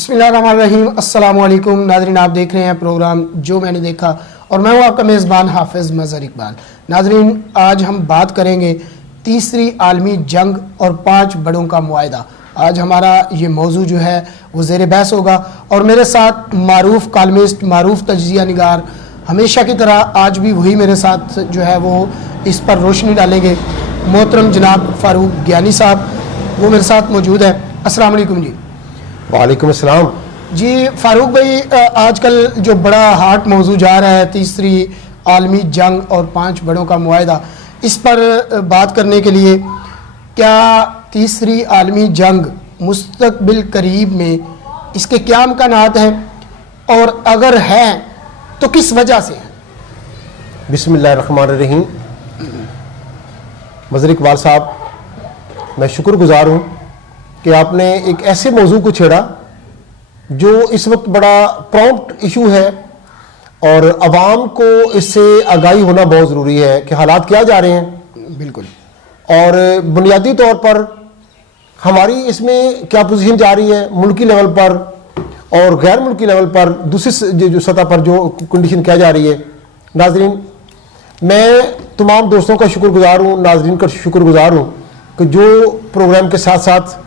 بسم اللہ الرحمن الرحیم۔ السلام علیکم ناظرین، آپ دیکھ رہے ہیں پروگرام جو میں نے دیکھا اور میں ہوں آپ کا میزبان حافظ مظہر اقبال۔ ناظرین، آج ہم بات کریں گے تیسری عالمی جنگ اور 5 بڑوں کا معاہدہ۔ آج ہمارا یہ موضوع جو ہے وہ زیر بحث ہوگا اور میرے ساتھ معروف کالمسٹ، معروف تجزیہ نگار، ہمیشہ کی طرح آج بھی وہی میرے ساتھ جو ہے وہ اس پر روشنی ڈالیں گے، محترم جناب فاروق گیانی صاحب، وہ میرے ساتھ موجود ہے۔ السلام علیکم جی۔ وعلیکم السلام جی فاروق بھائی، آج کل جو بڑا ہاٹ موضوع جا رہا ہے تیسری عالمی جنگ اور 5 بڑوں کا معاہدہ، اس پر بات کرنے کے لیے کیا تیسری عالمی جنگ مستقبل قریب میں اس کے کیا امکانات ہیں، اور اگر ہیں تو کس وجہ سے ہیں؟ بسم اللہ الرحمن الرحیم۔ مظہر اقبال صاحب، میں شکر گزار ہوں کہ آپ نے ایک ایسے موضوع کو چھیڑا جو اس وقت بڑا پرومپٹ ایشو ہے اور عوام کو اس سے آگاہی ہونا بہت ضروری ہے کہ حالات کیا جا رہے ہیں، بالکل، اور بنیادی طور پر ہماری اس میں کیا پوزیشن جا رہی ہے ملکی لیول پر اور غیر ملکی لیول پر، دوسری جو سطح پر جو کنڈیشن کیا جا رہی ہے۔ ناظرین، میں تمام دوستوں کا شکر گزار ہوں، ناظرین کا شکر گزار ہوں کہ جو پروگرام کے ساتھ ساتھ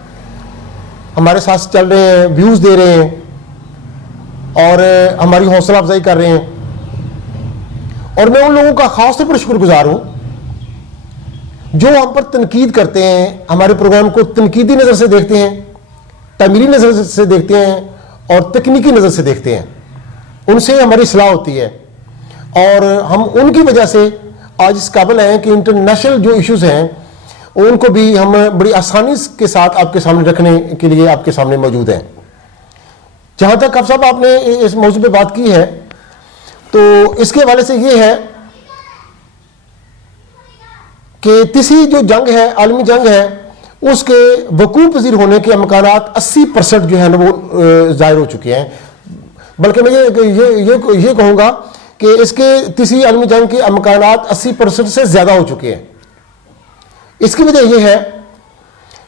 ہمارے ساتھ چل رہے ہیں، ویوز دے رہے ہیں اور ہماری حوصلہ افزائی کر رہے ہیں، اور میں ان لوگوں کا خاص طور پر شکر گزار ہوں جو ہم پر تنقید کرتے ہیں، ہمارے پروگرام کو تنقیدی نظر سے دیکھتے ہیں، تعمیری نظر سے دیکھتے ہیں اور تکنیکی نظر سے دیکھتے ہیں۔ ان سے ہماری اصلاح ہوتی ہے اور ہم ان کی وجہ سے آج اس قابل ہیں کہ انٹرنیشنل جو ایشوز ہیں ان کو بھی ہم بڑی آسانی کے ساتھ آپ کے سامنے رکھنے کے لیے آپ کے سامنے موجود ہیں۔ جہاں تک اب صاحب آپ نے اس موضوع پہ بات کی ہے تو اس کے حوالے سے یہ ہے کہ تیسری جو جنگ ہے، عالمی جنگ ہے، اس کے وقوع پذیر ہونے کے امکانات 80% جو ہے نا وہ ظاہر ہو چکے ہیں، بلکہ میں یہ کہوں گا کہ اس کے تیسری عالمی جنگ کے امکانات 80% سے زیادہ ہو چکے ہیں۔ اس کی وجہ یہ ہے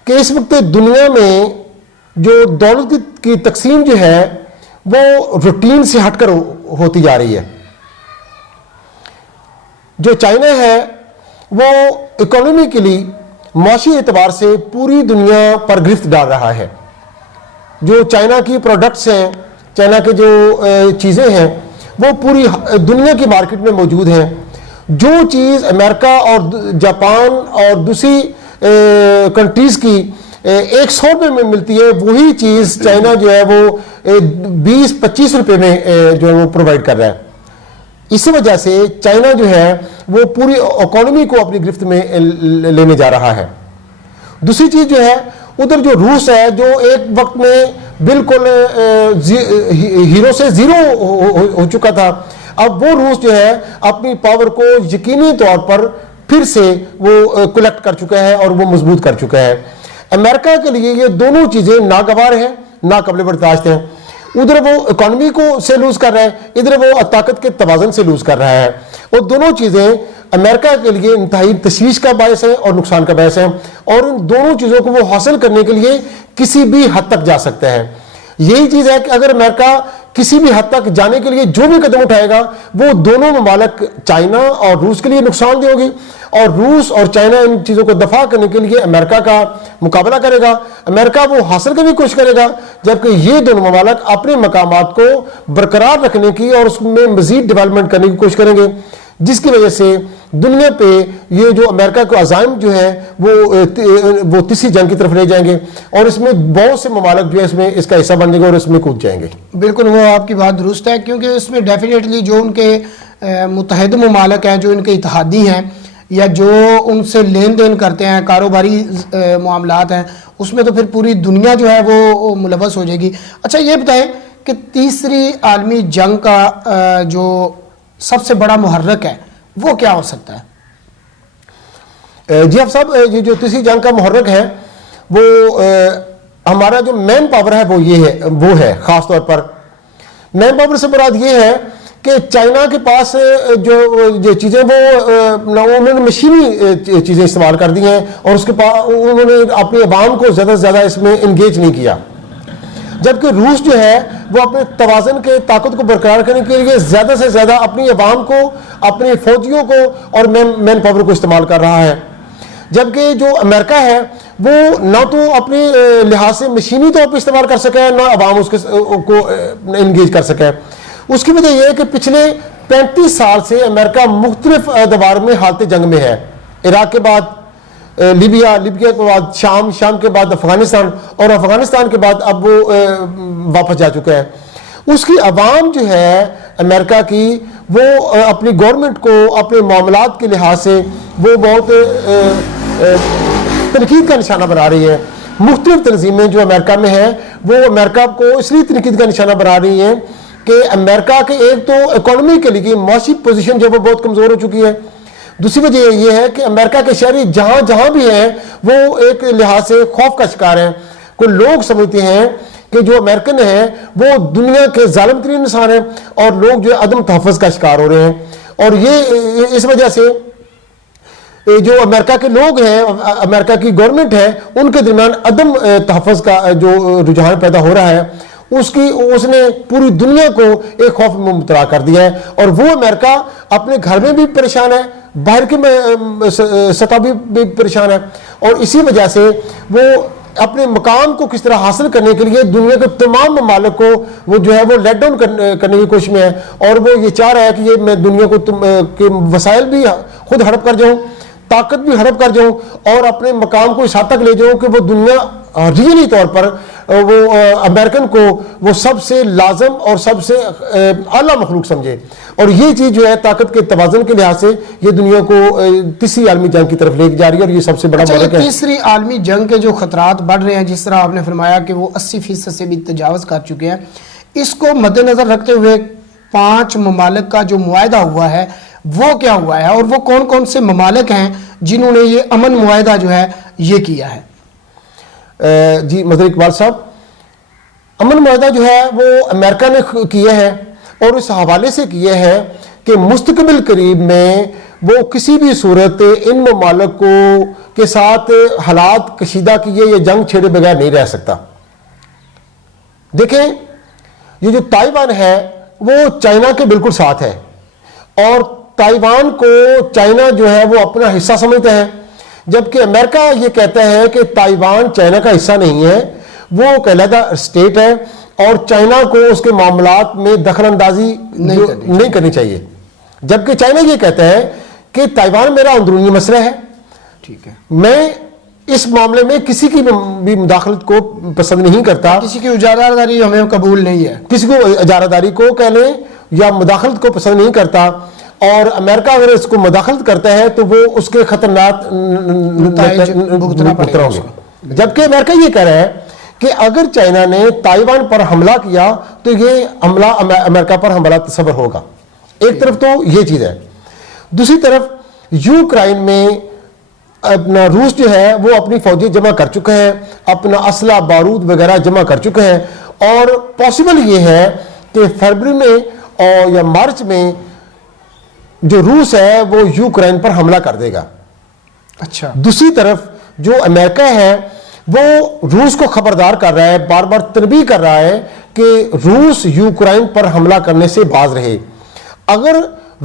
کہ اس وقت دنیا میں جو دولت کی تقسیم جو ہے وہ روٹین سے ہٹ کر ہوتی جا رہی ہے۔ جو چائنا ہے وہ اکانومیکلی معاشی اعتبار سے پوری دنیا پر گرفت ڈال رہا ہے۔ جو چائنا کی پروڈکٹس ہیں، چائنا کے جو چیزیں ہیں وہ پوری دنیا کی مارکیٹ میں موجود ہیں۔ جو چیز امریکہ اور جاپان اور دوسری کنٹریز کی 100 روپے میں ملتی ہے، وہی چیز چائنا جو ہے وہ 20-25 روپے میں جو ہے وہ پرووائڈ کر رہا ہے۔ اسی وجہ سے چائنا جو ہے وہ پوری اکانومی کو اپنی گرفت میں لینے جا رہا ہے۔ دوسری چیز جو ہے ادھر جو روس ہے، جو ایک وقت میں بالکل ہیرو سے زیرو ہو چکا تھا، اب وہ روس جو ہے اپنی پاور کو یقینی طور پر پھر سے وہ کلیکٹ کر چکا ہے اور وہ مضبوط کر چکا ہے۔ امریکہ کے لیے یہ دونوں چیزیں ناگوار ہیں، ناقابل برداشت ہیں۔ ادھر وہ اکانومی کو سے لوز کر رہا ہے، ادھر وہ طاقت کے توازن سے لوز کر رہا ہے، اور دونوں چیزیں امریکہ کے لیے انتہائی تشویش کا باعث ہے اور نقصان کا باعث ہے، اور ان دونوں چیزوں کو وہ حاصل کرنے کے لیے کسی بھی حد تک جا سکتا ہے۔ یہی چیز ہے کہ اگر امریکہ کسی بھی حد تک جانے کے لیے جو بھی قدم اٹھائے گا وہ دونوں ممالک چائنا اور روس کے لیے نقصان دہ ہوگی، اور روس اور چائنا ان چیزوں کو دفاع کرنے کے لیے امریکہ کا مقابلہ کرے گا، امریکہ وہ حاصل کرنے کی کوشش کرے گا، جبکہ یہ دونوں ممالک اپنے مقامات کو برقرار رکھنے کی اور اس میں مزید ڈیولپمنٹ کرنے کی کوشش کریں گے، جس کی وجہ سے دنیا پہ یہ جو امریکہ کے عزائم جو ہیں وہ تیسری جنگ کی طرف لے جائیں گے، اور اس میں بہت سے ممالک جو ہے اس میں اس کا حصہ بن جائیں گے اور اس میں کود جائیں گے۔ بالکل، وہ آپ کی بات درست ہے، کیونکہ اس میں ڈیفینیٹلی جو ان کے متحد ممالک ہیں، جو ان کے اتحادی ہیں یا جو ان سے لین دین کرتے ہیں، کاروباری معاملات ہیں، اس میں تو پھر پوری دنیا جو ہے وہ ملوث ہو جائے گی۔ اچھا یہ بتائیں کہ تیسری عالمی جنگ کا جو سب سے بڑا محرک ہے وہ کیا ہو سکتا ہے؟ جی اب صاحب، یہ جو تیسری جنگ کا محرک ہے وہ ہمارا جو مین پاور ہے وہ ہے خاص طور پر مین پاور سے مراد یہ ہے کہ چائنا کے پاس جو چیزیں وہ انہوں نے مشینی چیزیں استعمال کر دی ہیں اور اس کے پاس انہوں نے اپنی عوام کو زیادہ سے زیادہ اس میں انگیج نہیں کیا، جبکہ روس جو ہے وہ اپنے توازن کے طاقت کو برقرار کرنے کے لیے زیادہ سے زیادہ اپنی عوام کو، اپنے فوجیوں کو اور مین پاور کو استعمال کر رہا ہے، جبکہ جو امریکہ ہے وہ نہ تو اپنے لحاظ سے مشینی طور پہ استعمال کر سکے نہ عوام اس کو انگیج کر سکے۔ اس کی وجہ یہ ہے کہ پچھلے 35 سال سے امریکہ مختلف ادوار میں حالت جنگ میں ہے، عراق کے بعد لیبیا کے بعد شام کے بعد افغانستان، اور افغانستان کے بعد اب وہ واپس جا چکا ہے۔ اس کی عوام جو ہے امریکہ کی، وہ اپنی گورنمنٹ کو اپنے معاملات کے لحاظ سے وہ بہت تنقید کا نشانہ بنا رہی ہے۔ مختلف تنظیمیں جو امریکہ میں ہیں وہ امریکہ کو اس لیے تنقید کا نشانہ بنا رہی ہیں کہ امریکہ کے ایک تو اکانومی کے لیے معاشی پوزیشن جو وہ بہت کمزور ہو چکی ہے، دوسری وجہ یہ ہے کہ امریکہ کے شہری جہاں بھی ہیں وہ ایک لحاظ سے خوف کا شکار ہیں۔ کوئی لوگ سمجھتے ہیں کہ جو امریکن ہیں وہ دنیا کے ظالم ترین انسان ہیں، اور لوگ جو عدم تحفظ کا شکار ہو رہے ہیں، اور یہ اس وجہ سے جو امریکہ کے لوگ ہیں، امریکہ کی گورنمنٹ ہے، ان کے درمیان عدم تحفظ کا جو رجحان پیدا ہو رہا ہے، اس نے پوری دنیا کو ایک خوف میں مبتلا کر دیا ہے، اور وہ امریکہ اپنے گھر میں بھی پریشان ہے، باہر کی سطح بھی پریشان ہے، اور اسی وجہ سے وہ اپنے مقام کو کس طرح حاصل کرنے کے لیے دنیا کے تمام ممالک کو وہ جو ہے وہ لیٹ ڈاؤن کرنے کی کوشش میں ہے، اور وہ یہ چاہ رہا ہے کہ یہ میں دنیا کو کے وسائل بھی خود ہڑپ کر جاؤں، طاقت بھی ہڑپ کر جاؤں، اور اپنے مقام کو اس حد تک لے جاؤں کہ وہ دنیا ریئلی طور پر وہ امریکن کو وہ سب سے لازم اور سب سے اعلیٰ مخلوق سمجھے، اور یہ چیز جو ہے طاقت کے توازن کے لحاظ سے یہ دنیا کو تیسری عالمی جنگ کی طرف لے جا رہی ہے، اور یہ سب سے بڑا ملک ہے۔ تیسری عالمی جنگ کے جو خطرات بڑھ رہے ہیں، جس طرح آپ نے فرمایا کہ وہ 80% سے بھی تجاوز کر چکے ہیں، اس کو مد نظر رکھتے ہوئے 5 ممالک کا جو معاہدہ ہوا ہے وہ کیا ہوا ہے، اور وہ کون کون سے ممالک ہیں جنہوں نے یہ امن معاہدہ جو ہے یہ کیا ہے؟ جی مظہر اقبال صاحب، امن معاہدہ جو ہے وہ امریکہ نے کیا ہے، اور اس حوالے سے کیا ہے کہ مستقبل قریب میں وہ کسی بھی صورت ان ممالک کے ساتھ حالات کشیدہ کیے یا جنگ چھیڑے بغیر نہیں رہ سکتا۔ دیکھیں، یہ جو تائیوان ہے وہ چائنا کے بالکل ساتھ ہے، اور تائیوان کو چائنا جو ہے وہ اپنا حصہ سمجھتا ہے، جبکہ امریکہ یہ کہتا ہے کہ تائیوان چائنا کا حصہ نہیں ہے، وہ ایک علیحدہ اسٹیٹ ہے، اور چائنا کو اس کے معاملات میں دخل اندازی نہیں کرنی چاہیے، جبکہ چائنا یہ کہتا ہے کہ تائیوان میرا اندرونی مسئلہ ہے، ٹھیک ہے، میں اس معاملے میں کسی کی بھی مداخلت کو پسند نہیں کرتا، کسی کی اجارہ داری ہمیں قبول نہیں ہے، کسی کو اجارہ داری کو کہہ لیں یا مداخلت کو پسند نہیں کرتا، اور امریکہ اگر اس کو مداخلت کرتا ہے تو وہ اس کے خطرناک بھگتنا ہوں گے، جبکہ امریکہ یہ کہہ رہا ہے کہ اگر چائنا نے تائیوان پر حملہ کیا تو یہ حملہ امریکہ پر حملہ تصور ہوگا۔ ایک طرف تو یہ چیز ہے، دوسری طرف یوکرائن میں اپنا روس جو ہے وہ اپنی فوجیں جمع کر چکے ہیں، اپنا اسلحہ بارود وغیرہ جمع کر چکے ہیں، اور پاسبل یہ ہے کہ فروری میں اور یا مارچ میں جو روس ہے وہ یوکرائن پر حملہ کر دے گا۔ اچھا، دوسری طرف جو امریکہ ہے وہ روس کو خبردار کر رہا ہے، بار بار تنبیہ کر رہا ہے کہ روس یوکرائن پر حملہ کرنے سے باز رہے۔ اگر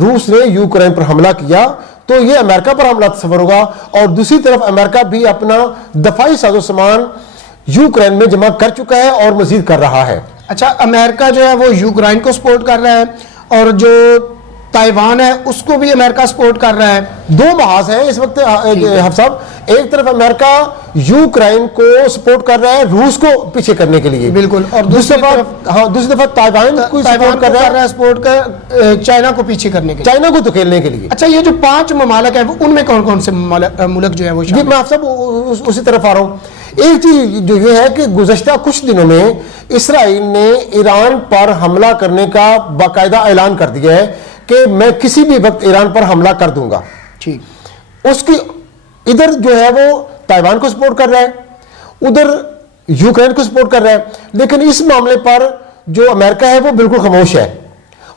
روس نے یوکرائن پر حملہ کیا تو یہ امریکہ پر حملہ تصور ہوگا، اور دوسری طرف امریکہ بھی اپنا دفاعی ساز و سامان یوکرائن میں جمع کر چکا ہے اور مزید کر رہا ہے۔ اچھا، امریکہ جو ہے وہ یوکرائن کو سپورٹ کر رہا ہے، اور جو تائیوان ہے اس کو بھی امریکہ سپورٹ کر رہا ہے۔ دو محاذ ہیں اس وقت حفظ صاحب، ایک طرف امریکہ یوکرائن کو سپورٹ کر رہا ہے روس کو پیچھے کرنے کے لیے، بالکل، اور دوسری دفعہ تائیوان کو سپورٹ کر رہا ہے سپورٹ چائنا کو پیچھے کرنے کے لیے، چائنا کو دھکیلنے کے لیے۔ اچھا، یہ جو 5 ممالک ہیں ان میں کون کون سے ملک جو ہے وہ جی میں آپ سب اسی طرف آ رہا ہوں۔ ایک چیز جو یہ ہے کہ گزشتہ کچھ دنوں میں اسرائیل نے ایران پر حملہ کرنے کا باقاعدہ اعلان کر دیا ہے کہ میں کسی بھی وقت ایران پر حملہ کر دوں گا۔ ٹھیک، اس کی ادھر جو ہے وہ تائیوان کو سپورٹ کر رہا ہے، ادھر یوکرائن کو سپورٹ کر رہا ہے، لیکن اس معاملے پر جو امریکہ ہے وہ بالکل خاموش ہے،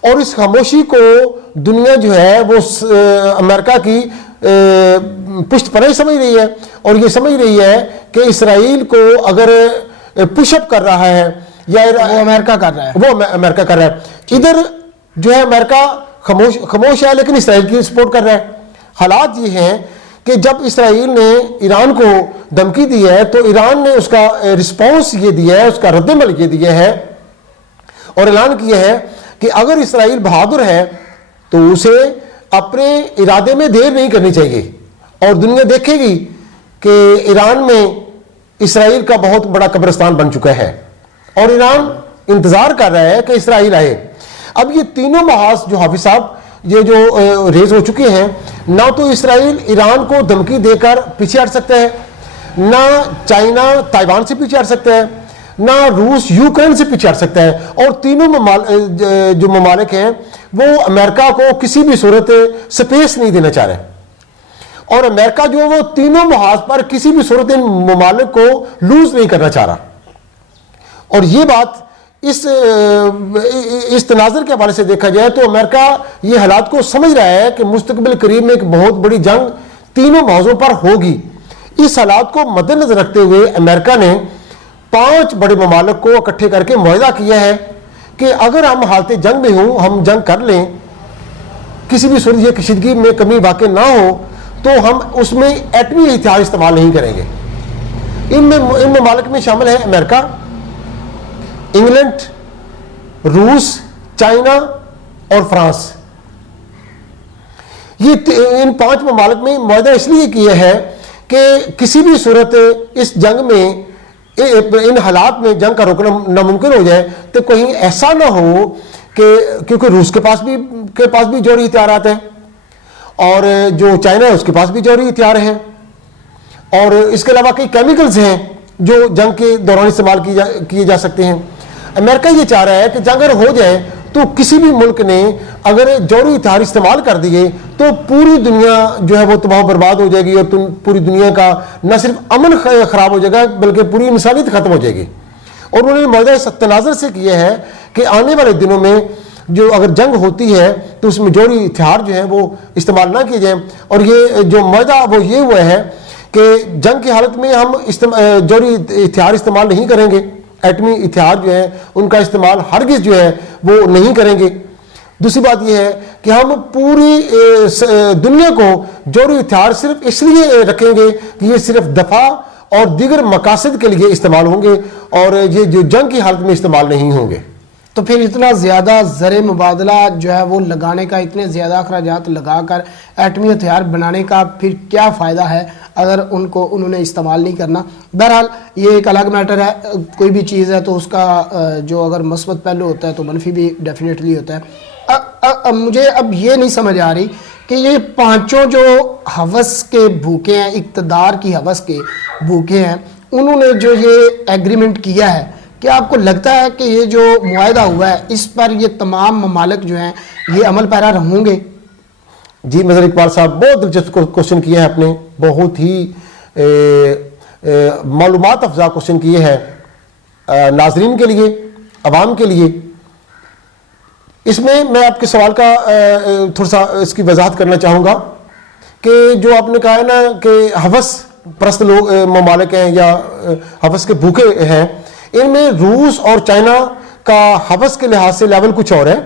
اور اس خاموشی کو دنیا جو ہے وہ امریکہ کی پشت پناہی سمجھ رہی ہے، اور یہ سمجھ رہی ہے کہ اسرائیل کو اگر پش اپ کر رہا ہے یا وہ امریکہ کر رہا ہے، وہ امریکہ کر رہا ہے. ادھر جو ہے امریکہ خاموش ہے لیکن اسرائیل کی سپورٹ کر رہا ہے. حالات یہ ہیں کہ جب اسرائیل نے ایران کو دھمکی دی ہے تو ایران نے اس کا رسپانس یہ دیا ہے، اس کا رد عمل یہ دیا ہے اور اعلان کیا ہے کہ اگر اسرائیل بہادر ہے تو اسے اپنے ارادے میں دیر نہیں کرنی چاہیے، اور دنیا دیکھے گی کہ ایران میں اسرائیل کا بہت بڑا قبرستان بن چکا ہے اور ایران انتظار کر رہا ہے کہ اسرائیل آئے. اب یہ تینوں محاذ جو حافظ صاحب یہ جو ریز ہو چکے ہیں، نہ تو اسرائیل ایران کو دھمکی دے کر پیچھے ہٹ سکتا ہے، نہ چائنا تائیوان سے پیچھے ہٹ سکتا ہے، نہ روس یوکرین سے پیچھے ہٹ سکتا ہے، اور تینوں جو ممالک ہیں وہ امریکہ کو کسی بھی صورت سپیس نہیں دینا چاہ رہے، اور امریکہ جو وہ تینوں محاذ پر کسی بھی صورت ان ممالک کو لوز نہیں کرنا چاہ رہا. اور یہ بات اس تناظر کے حوالے سے دیکھا جائے تو امریکہ یہ حالات کو سمجھ رہا ہے کہ مستقبل قریب میں ایک بہت بڑی جنگ تینوں موضوعوں پر ہوگی. اس حالات کو مد نظر رکھتے ہوئے امریکہ نے 5 بڑے ممالک کو اکٹھے کر کے معاہدہ کیا ہے کہ اگر ہم حالت جنگ میں ہوں، ہم جنگ کر لیں، کسی بھی صورت یہ کشیدگی میں کمی واقع نہ ہو تو ہم اس میں ایٹمی ہتھیار استعمال نہیں کریں گے. ان ممالک میں شامل ہیں امریکہ، انگلینڈ، روس، چائنا اور فرانس. یہ ان 5 ممالک میں معاہدہ اس لیے کیا ہے کہ کسی بھی صورت اس جنگ میں ان حالات میں جنگ کا روکنا ناممکن ہو جائے تو کہیں ایسا نہ ہو کہ کیونکہ روس کے پاس بھی جوہری ہتھیارات ہیں اور جو چائنا ہے اس کے پاس بھی جوہری ہتھیار ہیں، اور اس کے علاوہ کئی کیمیکلز ہیں جو جنگ کے دوران استعمال کیے جا سکتے ہیں. امریکہ یہ چاہ رہا ہے کہ جنگ اگر ہو جائے تو کسی بھی ملک نے اگر جوہری ہتھیار استعمال کر دیے تو پوری دنیا جو ہے وہ تباہ و برباد ہو جائے گی، اور پوری دنیا کا نہ صرف امن خراب ہو جائے گا بلکہ پوری انسانیت ختم ہو جائے گی. اور انہوں نے معاہدہ اس تناظر سے کیا ہے کہ آنے والے دنوں میں جو اگر جنگ ہوتی ہے تو اس میں جوہری ہتھیار جو ہیں وہ استعمال نہ کیے جائیں. اور یہ جو معاہدہ وہ یہ ہوا ہے کہ جنگ کی حالت میں ہم جوہری ہتھیار استعمال نہیں کریں گے، ایٹمی ہتھیار جو ہے ان کا استعمال ہرگز جو ہے وہ نہیں کریں گے. دوسری بات یہ ہے کہ ہم پوری دنیا کو جوہری ہتھیار صرف اس لیے رکھیں گے کہ یہ صرف دفاع اور دیگر مقاصد کے لیے استعمال ہوں گے اور یہ جو جنگ کی حالت میں استعمال نہیں ہوں گے. تو پھر اتنا زیادہ زر مبادلہ جو ہے وہ لگانے کا، اتنے زیادہ اخراجات لگا کر ایٹمی ہتھیار بنانے کا پھر کیا فائدہ ہے اگر انہوں نے استعمال نہیں کرنا؟ بہرحال یہ ایک الگ میٹر ہے. کوئی بھی چیز ہے تو اس کا جو اگر مثبت پہلو ہوتا ہے تو منفی بھی ڈیفینیٹلی ہوتا ہے. مجھے اب یہ نہیں سمجھ آ رہی کہ یہ 5 جو ہوس کے بھوکے ہیں، اقتدار کی ہوس کے بھوکے ہیں، انہوں نے جو یہ ایگریمنٹ کیا ہے، کیا آپ کو لگتا ہے کہ یہ جو معاہدہ ہوا ہے اس پر یہ تمام ممالک جو ہیں یہ عمل پیرا ہوں گے؟ جی مظہر اقبال صاحب بہت دلچسپ کوشچن کیا ہے آپ نے، بہت ہی معلومات افزا کوشچن کیے ہیں ناظرین کے لیے، عوام کے لیے. اس میں آپ کے سوال کا تھوڑا سا اس کی وضاحت کرنا چاہوں گا کہ جو آپ نے کہا ہے نا کہ ہوس پرست لوگ ممالک ہیں یا ہوس کے بھوکے ہیں، ان میں روس اور چائنا کا ہوس کے لحاظ سے لیول کچھ اور ہے،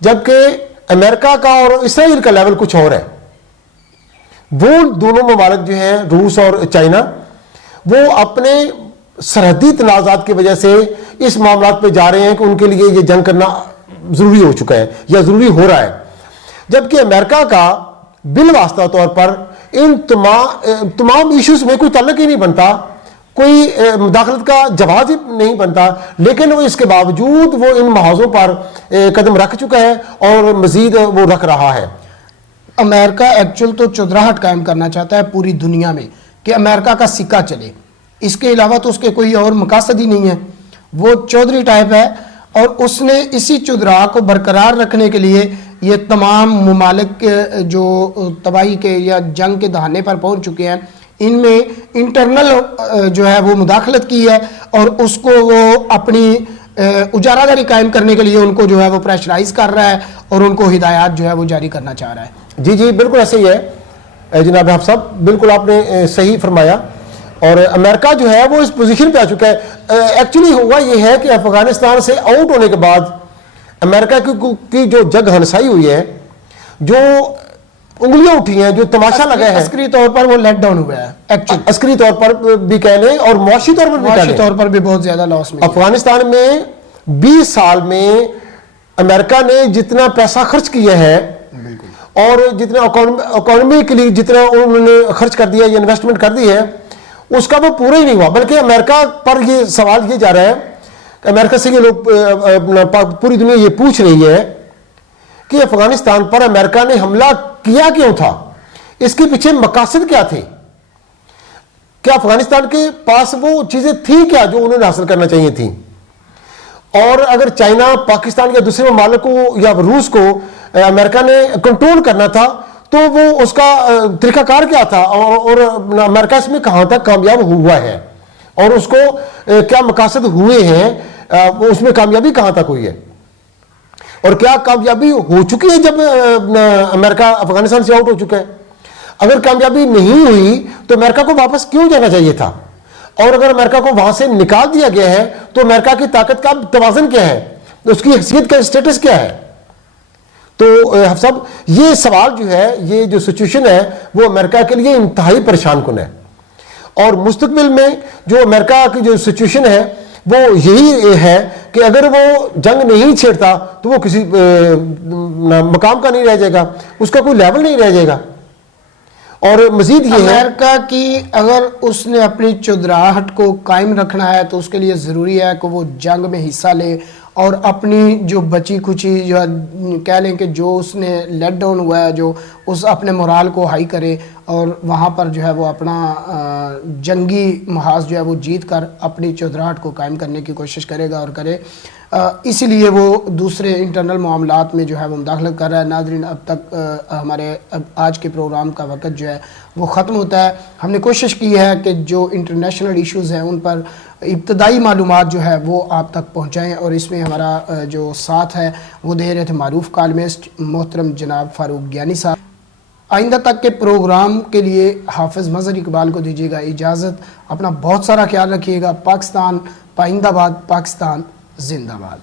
جبکہ امریکہ کا اور اسرائیل کا لیول کچھ اور ہے. وہ دونوں ممالک جو ہیں روس اور چائنا، وہ اپنے سرحدی تنازعات کی وجہ سے اس معاملات پہ جا رہے ہیں کہ ان کے لیے یہ جنگ کرنا ضروری ہو چکا ہے یا ضروری ہو رہا ہے، جبکہ امریکہ کا بالواسطہ طور پر ان تمام ایشوز میں کوئی تعلق ہی نہیں بنتا، کوئی مداخلت کا جواز ہی نہیں بنتا، لیکن وہ اس کے باوجود وہ ان محاذوں پر قدم رکھ چکا ہے اور مزید وہ رکھ رہا ہے. امریکہ ایکچول تو چودراہٹ قائم کرنا چاہتا ہے پوری دنیا میں کہ امریکہ کا سکہ چلے، اس کے علاوہ تو اس کے کوئی اور مقاصد ہی نہیں ہے. وہ چودھری ٹائپ ہے اور اس نے اسی چودراہ کو برقرار رکھنے کے لیے یہ تمام ممالک جو تباہی کے یا جنگ کے دہانے پر پہنچ چکے ہیں ان میں انٹرنل جو ہے وہ مداخلت کی ہے اور اس کو وہ اپنی اجارہ داری قائم کرنے کے لیے ان کو جو ہے وہ پریشرائز کر رہا ہے اور ان کو ہدایات جو ہے وہ جاری کرنا چاہ رہا ہے. جی بالکل ایسے ہی ہے جناب حافظ صاحب، بالکل آپ نے صحیح فرمایا. اور امریکہ جو ہے وہ اس پوزیشن پہ آ چکا ہے. ایکچولی ہوا یہ ہے کہ افغانستان سے آؤٹ ہونے کے بعد امریکہ کی جو جگ ہنسائی ہوئی ہے, جو انگلیاں اٹھی ہیں, جو تماشا لگا ہے, عسکری طور پر وہ لیٹ ڈاؤن ہوا ہے ایکچولی, عسکری طور پر بھی کہہ لیں اور معاشی طور پر بھی کہہ معاشی لیں. طور پر بھی بہت زیادہ لاس میں. افغانستان میں 20 سال میں امریکہ نے جتنا پیسہ خرچ کیا ہے اور جتنا اکانومی کے لیے جتنا انہوں نے خرچ کر دیا یا انویسٹمنٹ کر دی ہے, اس کا وہ پورا ہی نہیں ہوا. بلکہ امریکہ پر یہ سوال یہ جا رہا ہے کہ امریکہ سے یہ لوگ پوری دنیا یہ پوچھ رہی ہے کہ افغانستان پر امریکہ نے حملہ کیا کیوں تھا, اس کے پیچھے مقاصد کیا تھے, کیا افغانستان کے پاس وہ چیزیں تھیں کیا جو انہوں نے حاصل کرنا چاہیے تھیں. اور اگر چائنا, پاکستان یا دوسرے ممالک کو یا روس کو امریکہ نے کنٹرول کرنا تھا تو وہ اس کا طریقہ کار کیا تھا, اور امریکہ اس میں کہاں تک کامیاب ہوا ہے, اور اس کو کیا مقاصد ہوئے ہیں, اس میں کامیابی کہاں تک ہوئی ہے, اور کیا کامیابی ہو چکی ہے جب امریکہ افغانستان سے آؤٹ ہو چکا ہے. اگر کامیابی نہیں ہوئی تو امریکہ کو واپس کیوں جانا چاہیے تھا, اور اگر امریکہ کو وہاں سے نکال دیا گیا ہے تو امریکہ کی طاقت کا توازن کیا ہے, اس کی حیثیت کا اسٹیٹس کیا ہے. تو صاحب یہ سوال جو ہے, یہ جو سچویشن ہے وہ امریکہ کے لیے انتہائی پریشان کن ہے, اور مستقبل میں جو امریکہ کی جو سچویشن ہے وہ یہی ہے کہ اگر وہ جنگ نہیں چھیڑتا تو وہ کسی مقام کا نہیں رہ جائے گا, اس کا کوئی لیول نہیں رہ جائے گا. اور مزید یہ ہے امریکہ کی اگر اس نے اپنی چودراہٹ کو قائم رکھنا ہے تو اس کے لیے ضروری ہے کہ وہ جنگ میں حصہ لے, اور اپنی جو بچی کچی جو کہہ لیں کہ جو اس نے لیٹ ڈاؤن ہوا ہے, جو اس اپنے مورال کو ہائی کرے, اور وہاں پر جو ہے وہ اپنا جنگی محاذ جو ہے وہ جیت کر اپنی چودراہٹ کو قائم کرنے کی کوشش کرے گا اور کرے. اسی لیے وہ دوسرے انٹرنل معاملات میں جو ہے وہ مداخلت کر رہا ہے. ناظرین, اب تک ہمارے آج کے پروگرام کا وقت جو ہے وہ ختم ہوتا ہے. ہم نے کوشش کی ہے کہ جو انٹرنیشنل ایشوز ہیں ان پر ابتدائی معلومات جو ہے وہ آپ تک پہنچائیں, اور اس میں ہمارا جو ساتھ ہے وہ دے رہے تھے معروف کالمسٹ محترم جناب فاروق گیانی صاحب. آئندہ تک کے پروگرام کے لیے حافظ مظہر اقبال کو دیجیے گا اجازت. اپنا بہت سارا خیال رکھیے گا. پاکستان پائندہ باد, پاکستان زندہ باد.